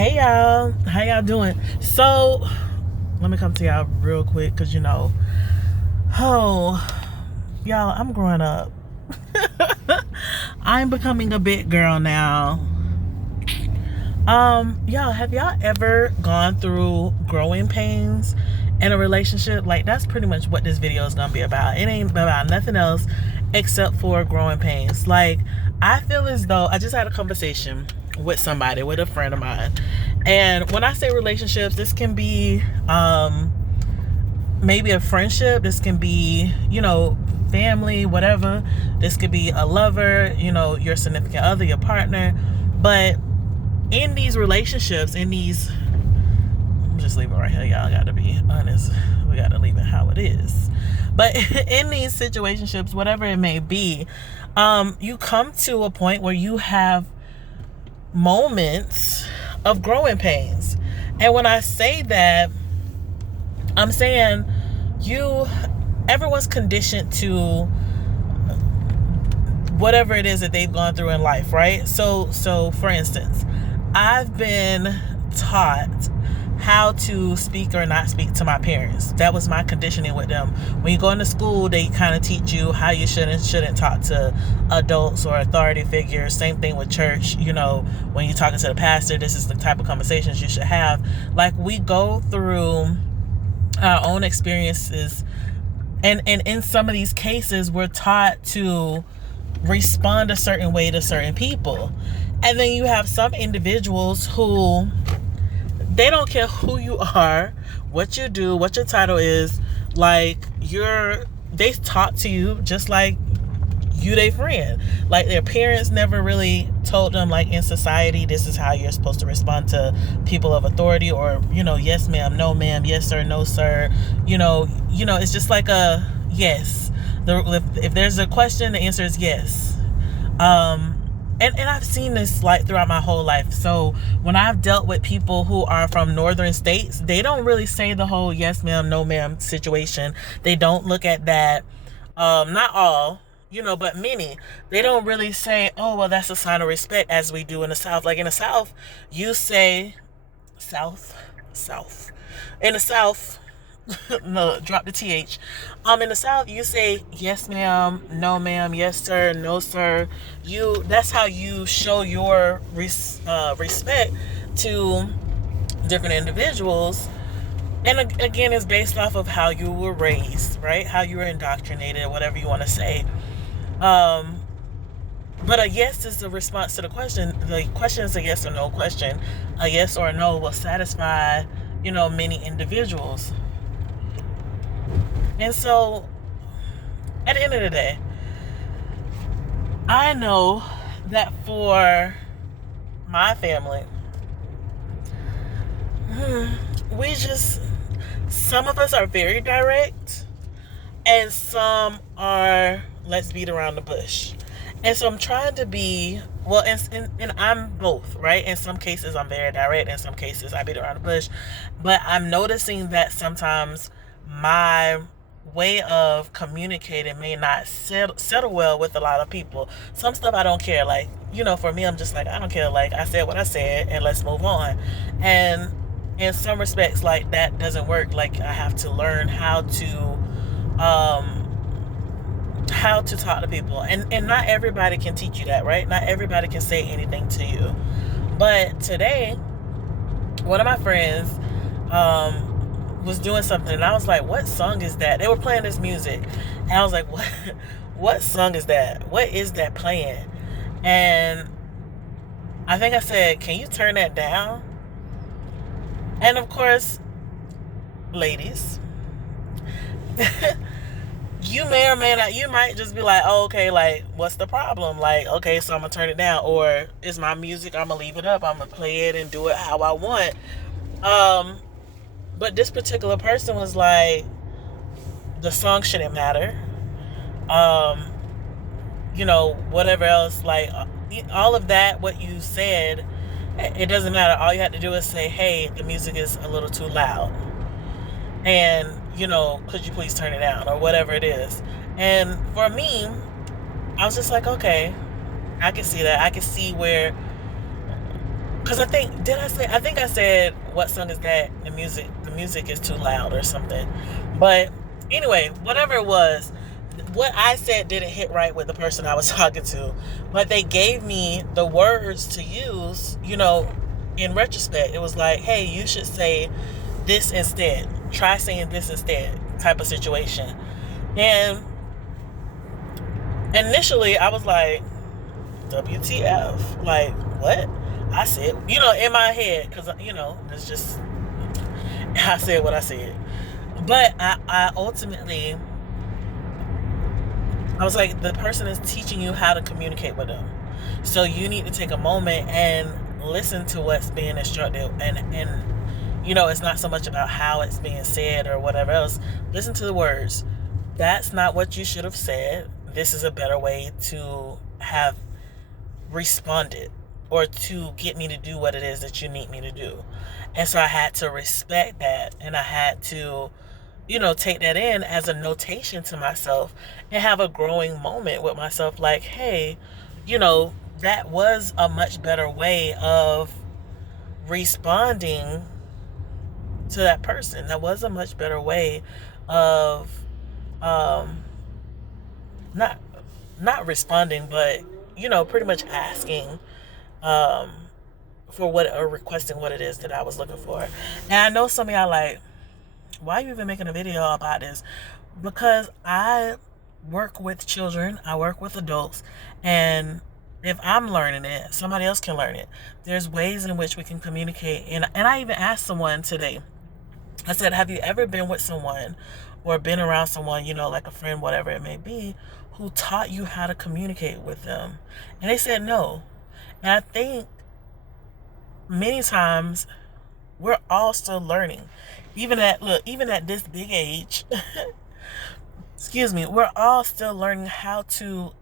Hey y'all, how y'all doing? So, let me come to y'all real quick because oh, y'all, I'm growing up. I'm becoming a big girl now. Y'all, have y'all ever gone through growing pains in a relationship? Like, that's pretty much what this video is gonna be about. It ain't about nothing else except for growing pains. Like, I feel as though I just had a conversation with somebody, with a friend of mine. And when I say relationships, this can be maybe a friendship, this can be, family, whatever. This could be a lover, your significant other, your partner. But in these relationships, I'm just leaving it right here, y'all. Gotta be honest. We gotta leave it how it is. But in these situationships, whatever it may be, you come to a point where you have moments of growing pains. And when I say that, I'm saying everyone's conditioned to whatever it is that they've gone through in life, right? So for instance, I've been taught how to speak or not speak to my parents. That was my conditioning with them. When you go into school, they kind of teach you how you should and shouldn't talk to adults or authority figures. Same thing with church. When you're talking to the pastor, this is the type of conversations you should have. Like, we go through our own experiences, and in some of these cases, we're taught to respond a certain way to certain people. And then you have some individuals who, they don't care who you are, what you do, what your title is. Like, they talk to you just like you their friend. Like, their parents never really told them, like, in society, this is how you're supposed to respond to people of authority, or, yes ma'am, no ma'am, yes sir, no sir. It's just like a yes. If there's a question, the answer is yes. And I've seen this like throughout my whole life. So when I've dealt with people who are from northern states, they don't really say the whole yes ma'am, no ma'am situation. They don't look at that. Not all, but many. They don't really say, oh, well, that's a sign of respect, as we do in the South. Like, in the South, you say South. In the South, no, drop the th. In the South, you say yes ma'am, no ma'am, yes sir, no sir. That's how you show your respect to different individuals. And again, it's based off of how you were raised, right? How you were indoctrinated, whatever you want to say. But a yes is the response to the question. The question is a yes or no question. A yes or a no will satisfy, many individuals. And so, at the end of the day, I know that for my family, some of us are very direct, and some are, let's beat around the bush. And so I'm trying to be, well, and I'm both, right? In some cases, I'm very direct. In some cases, I beat around the bush. But I'm noticing that sometimes my way of communicating may not settle well with a lot of people. Some stuff I don't care. Like, for me, I'm just like, I don't care. Like, I said what I said, and let's move on. And in some respects, like, that doesn't work. Like, I have to learn how to talk to people, and not everybody can teach you that, right? Not everybody can say anything to you. But today, one of my friends was doing something, and I was like, what song is that? They were playing this music, and I was like, what song is that? What is that playing? And I think I said, can you turn that down? And of course, ladies, you may or may not, you might just be like, oh, okay, like, what's the problem? Like, okay, so I'm gonna turn it down. Or, it's my music, I'm gonna leave it up, I'm gonna play it and do it how I want. But this particular person was like, the song shouldn't matter. Whatever else, like, all of that, what you said, it doesn't matter. All you have to do is say, hey, the music is a little too loud. And, could you please turn it down, or whatever it is. And for me, I was just like, okay, I can see that. I can see where Because I think I said, what song is that? The music is too loud or something. But anyway, whatever it was, what I said didn't hit right with the person I was talking to. But they gave me the words to use, in retrospect. It was like, hey, you should say this instead. Try saying this instead, type of situation. And initially, I was like, WTF? Like, what? I said, in my head, because, it's just, I said what I said. But I ultimately, I was like, the person is teaching you how to communicate with them. So you need to take a moment and listen to what's being instructed. And it's not so much about how it's being said or whatever else. Listen to the words. That's not what you should have said. This is a better way to have responded, or to get me to do what it is that you need me to do. And so I had to respect that, and I had to, take that in as a notation to myself and have a growing moment with myself, like, hey, that was a much better way of responding to that person. That was a much better way of not responding, but pretty much asking for what, or requesting what it is that I was looking for. And I know some of y'all like, why are you even making a video about this? Because I work with children, I work with adults, and if I'm learning it, somebody else can learn it. There's ways in which we can communicate. And I even asked someone today, I said, have you ever been with someone or been around someone, like a friend, whatever it may be, who taught you how to communicate with them? And they said no. And I think many times we're all still learning. Even at this big age, excuse me, we're all still learning how to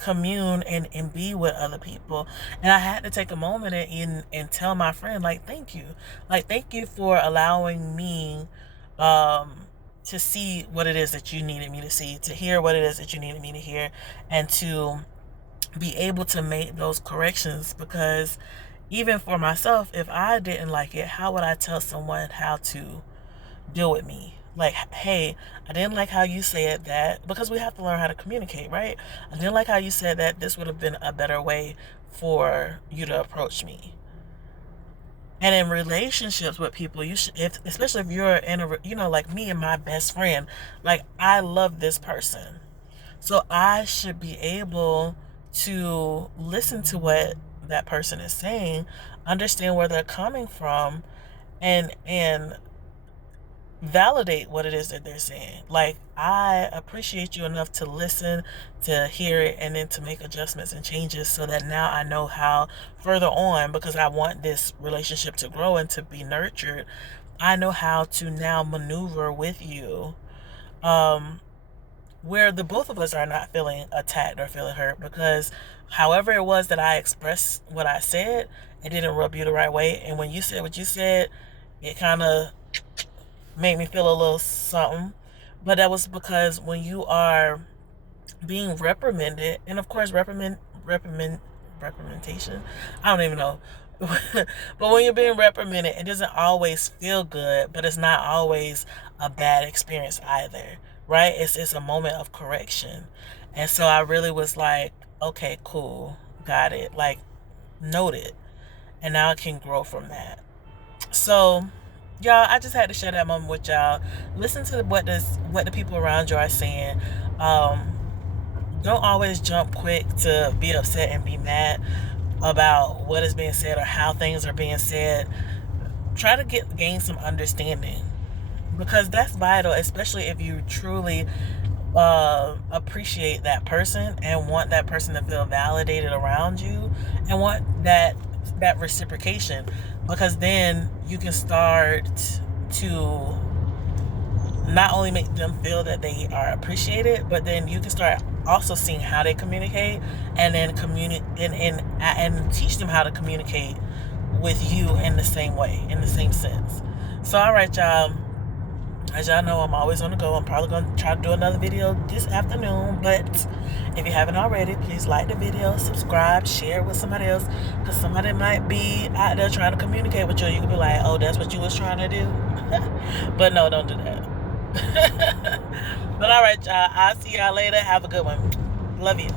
commune and be with other people. And I had to take a moment and tell my friend, like, thank you. Like, thank you for allowing me to see what it is that you needed me to see, to hear what it is that you needed me to hear, and to be able to make those corrections. Because even for myself, if I didn't like it, how would I tell someone how to deal with me? Like, hey, I didn't like how you said that, because we have to learn how to communicate, right? I didn't like how you said that. This would have been a better way for you to approach me. And in relationships with people, you should, especially if you're in a, like me and my best friend, like, I love this person, so I should be able to listen to what that person is saying, understand where they're coming from, and validate what it is that they're saying. Like, I appreciate you enough to listen, to hear it, and then to make adjustments and changes, so that now I know how further on, because I want this relationship to grow and to be nurtured, I know how to now maneuver with you, where the both of us are not feeling attacked or feeling hurt, because however it was that I expressed what I said, it didn't rub you the right way. And when you said what you said, it kind of made me feel a little something. But that was because when you are being reprimanded, and of course reprimandation, I don't even know. But when you're being reprimanded, it doesn't always feel good, but it's not always a bad experience either, right? It's a moment of correction. And so I really was like, okay, cool, got it, like, noted. And now I can grow from that. So y'all, I just had to share that moment with y'all. Listen to what the people around you are saying. Don't always jump quick to be upset and be mad about what is being said or how things are being said. Try to gain some understanding, because that's vital, especially if you truly appreciate that person and want that person to feel validated around you, and want that reciprocation, because then you can start to not only make them feel that they are appreciated, but then you can start also seeing how they communicate, and then and teach them how to communicate with you in the same way, in the same sense. So all right, y'all, As y'all know, I'm always on the go. I'm probably going to try to do another video this afternoon. But if you haven't already, please like the video, subscribe, share it with somebody else. Because somebody might be out there trying to communicate with you. You can be like, oh, that's what you was trying to do. But no, don't do that. But all right, y'all. I'll see y'all later. Have a good one. Love you.